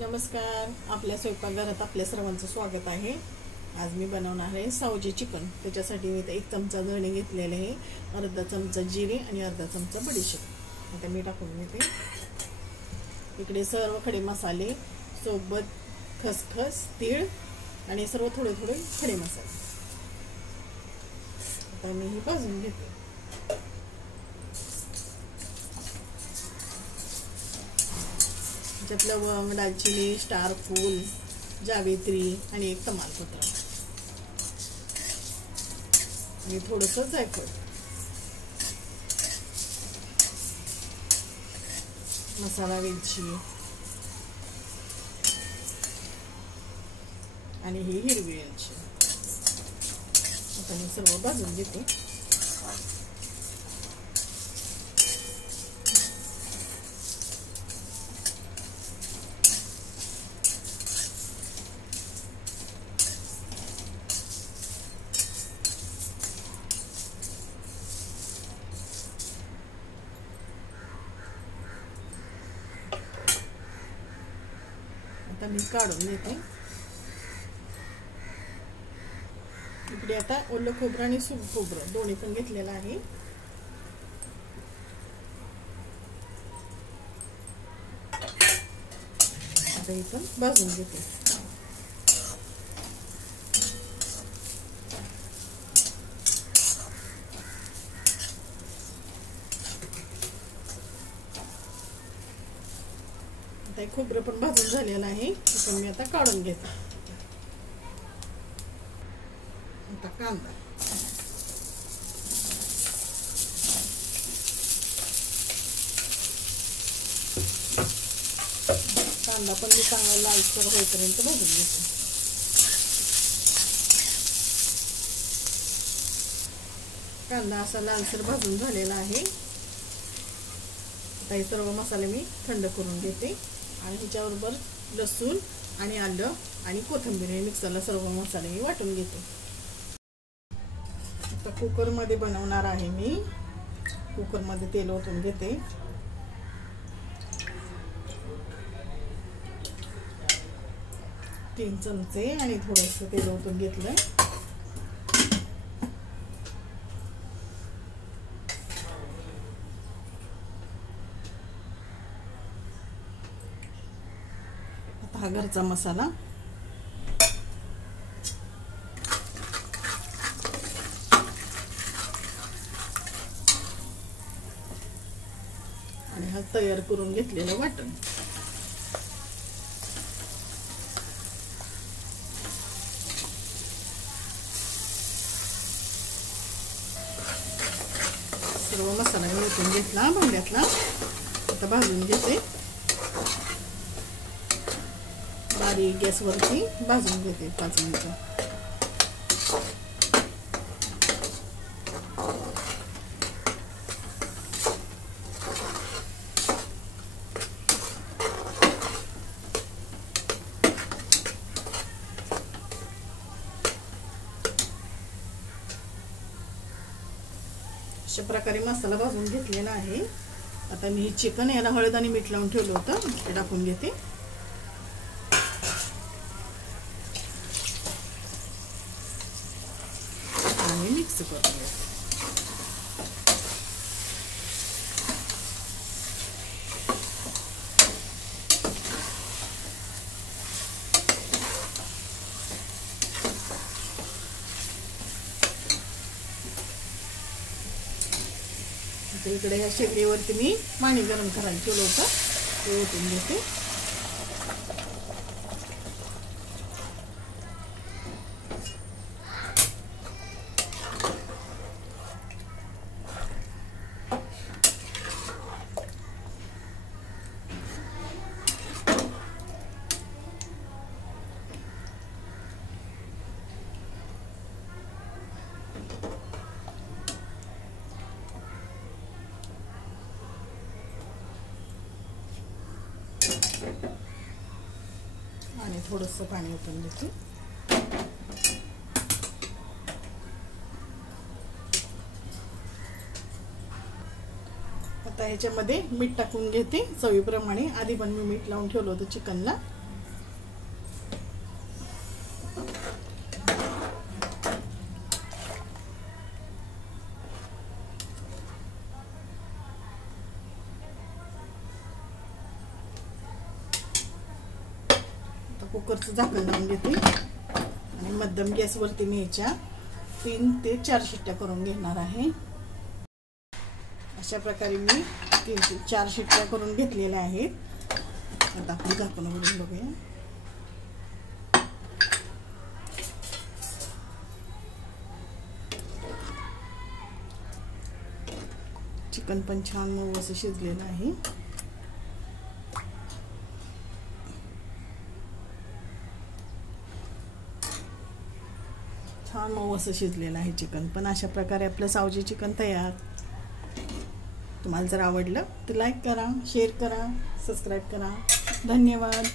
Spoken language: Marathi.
नमस्कार. आपल्या स्वयंपाकघरात आपल्या सर्वांचं स्वागत आहे. आज मी बनवणार आहे सावजी चिकन. त्याच्यासाठी मी इथे 1 चमचा धणे घेतलेले आहे, अर्धा चमचा जिरे आणि अर्धा चमचा बडीशेप. आता मी टाकून घेते. इकडे सर्व खडे मसाले सोबत खसखस, तीळ आणि सर्व थोडे थोडे खडे मसाले. आता मी हे भाजून घेते. त्यात लवंग, दालचिनी, स्टार फूल, जावित्री आणि 1 तमालपत्र आणि थोडंसं जायफळ. मसाला वेलची आणि ही हिरवी वेलची. आता मी सर्व भाजून घेते. आता मी काढून घेते. इकडे आता ओलं खोबरं आणि सुकं खोबरं दोन्ही पण घेतलेलं आहे. आता हे पण भाजून घेते. खोबरं पण भाजून झालेलं आहे. पण मी आता काढून घेते. आता कांदा पण मी चांगला लालसर होईपर्यंत भाजून घेते. कांदा असा लालसर भाजून झालेला आहे. आता हे सर्व मसाले मी थंड करून घेते आणि ह्याच्याबरोबर लसूण आणि आलं आणि कोथिंबीर हे मिक्सरला सर्व मसाले मी वाटून घेते. आता कुकरमध्ये बनवणार आहे मी. कुकरमध्ये तेल ओतून घेते. तीन चमचे आणि थोडंसं तेल ओतून घेतलं. हा घरचा मसाला आणि हा तयार करून घेतलेलं वाटण. सर्व मसाला मी ओतून घेतला भांड्यातला. आता भाजून घेते. बारीक गॅसवरती भाजून घेते 5 मिनिटं. अशा प्रकारे मसाला भाजून घेतलेला आहे. आता मी चिकन याला हळद आणि मीठ लावून ठेवलं होतं ते टाकून घेते आणि मिक्स करून घेते. इकडे ह्या शेगडीवरती मी पाणी गरम करायला ठेवलं होतं ते ओतून घेते. आणि थोडंसं पाणी ओतून घेते. आता ह्याच्यामध्ये मीठ टाकून घेते चवीप्रमाणे. आधी पण मी मीठ लावून ठेवलं होतं चिकनला. कुकरचं झाकण लावून घेते आणि मध्यम गॅसवरती मी याच्या 3 ते 4 शिट्ट्या करून घेणार आहे। अशा प्रकारे मी 3 ते 4 शिट्ट्या करून घेतलेल्या आहेत। आता आपण झाकण उघडून बघूया। चिकन पण छान मऊ असं शिजलेलं आहे। छान मऊ असं शिजलेलं आहे चिकन पण। अशा प्रकारे आपलं सावजी चिकन तयार। तुम्हाला जर आवडलं तर लाईक करा, शेअर करा, सबस्क्राईब करा। धन्यवाद।